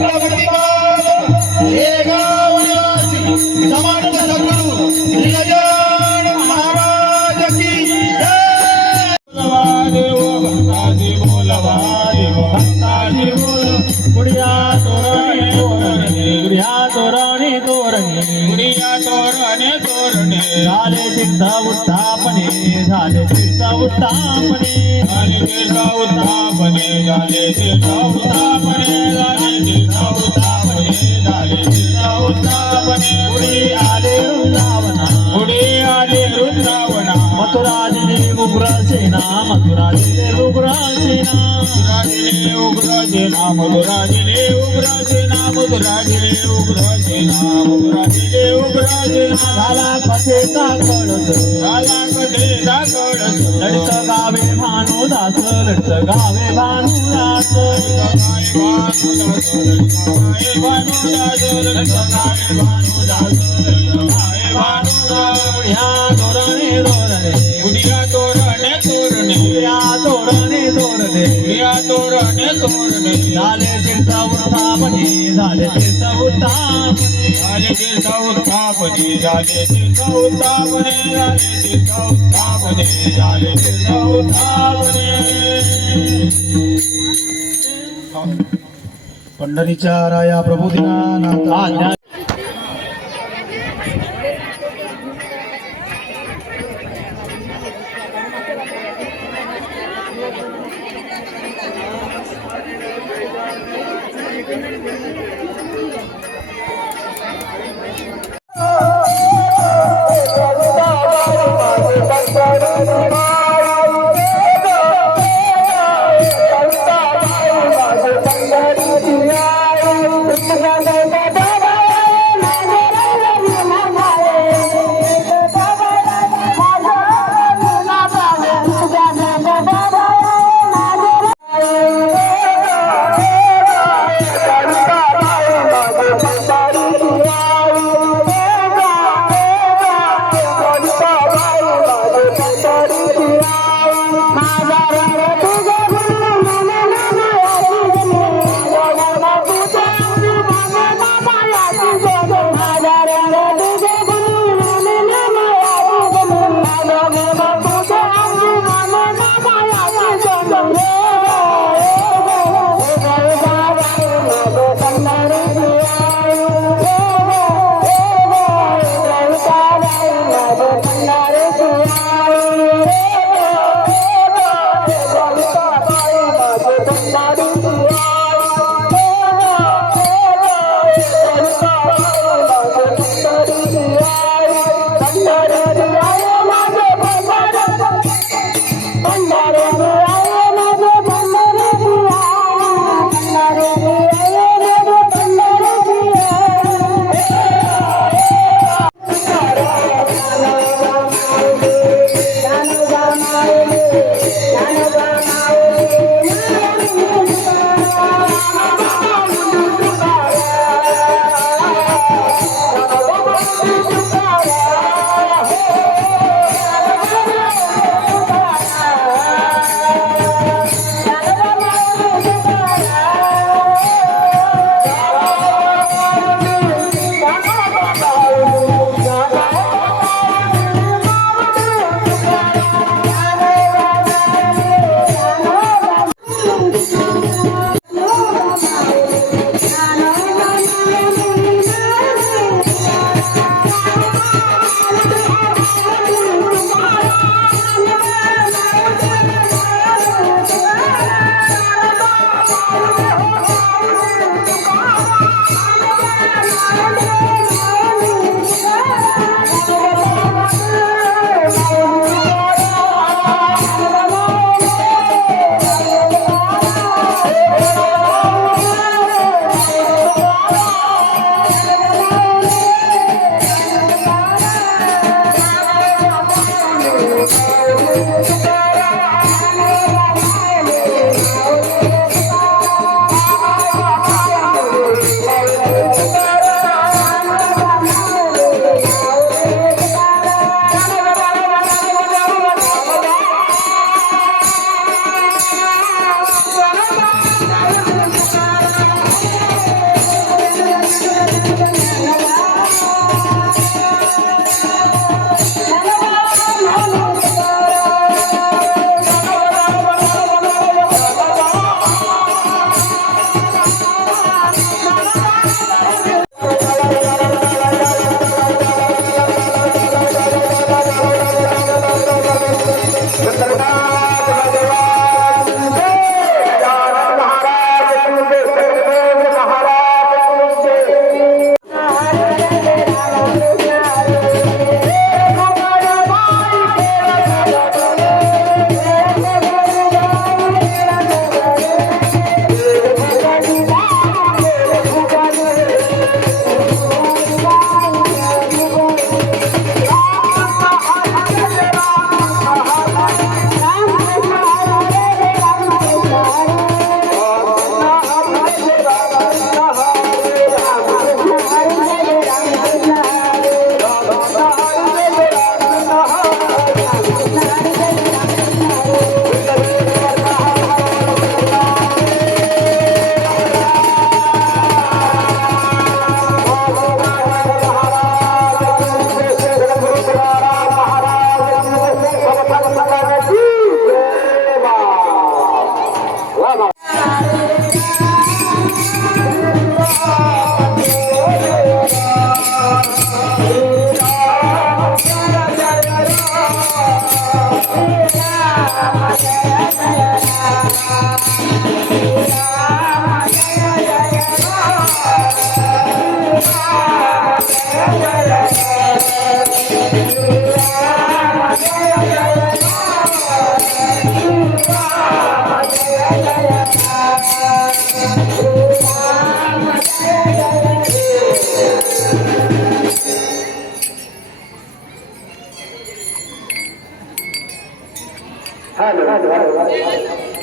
Let's go. निवासी समर्थ सद्गुरु श्री गजानन महाराज की देव भक्ताजी देव भक्ताजी बोल गुडिया तोरणे तोरणे गुडिया तोरणे तोरणे गुडिया तोरणे तोरणे झाले तीर्थ उत्थापने झाले तीर्थ उत्थापने झाले तीर्थ उत्थापने झाले तीर्थ उत्थापने झाले तीर्थ उत्थापने झाले तीर्थ उत्थापने ಅವನೇ ಮುಡಿಯಾದ मधुराजिले उग्राजे राजिले उग्राजे ना. मधुराजिले उग्राजे ना. मधुराजिले उग्राजे ना. मधुराजिले उग्राजे ना. झाला कथेचा कळत झाला कथेचा कळत लढत गावे भानू दास लढत गावे भानू दास. ह्या धोरणे धोरणे गुडिया धोरणे तोरण तोरण झाले तीर्थ उत्थापने झाले तीर्थ उत्थापने झाले तीर्थ उत्थापने झाले तीर्थ उत्थापने झाले तीर्थ उत्थापने झाले तीर्थ उत्थापने पंढरीच्या राया प्रभू दिनानाथ হ্যালো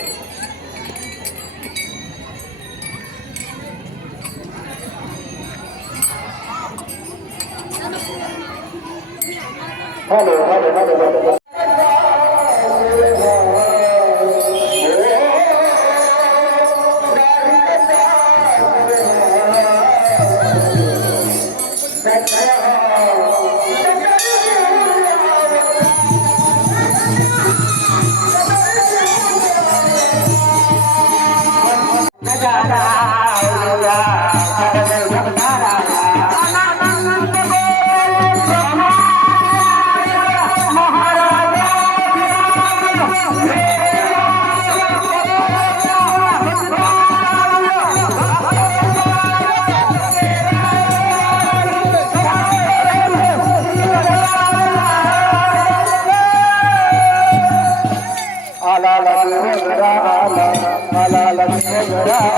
Yeah.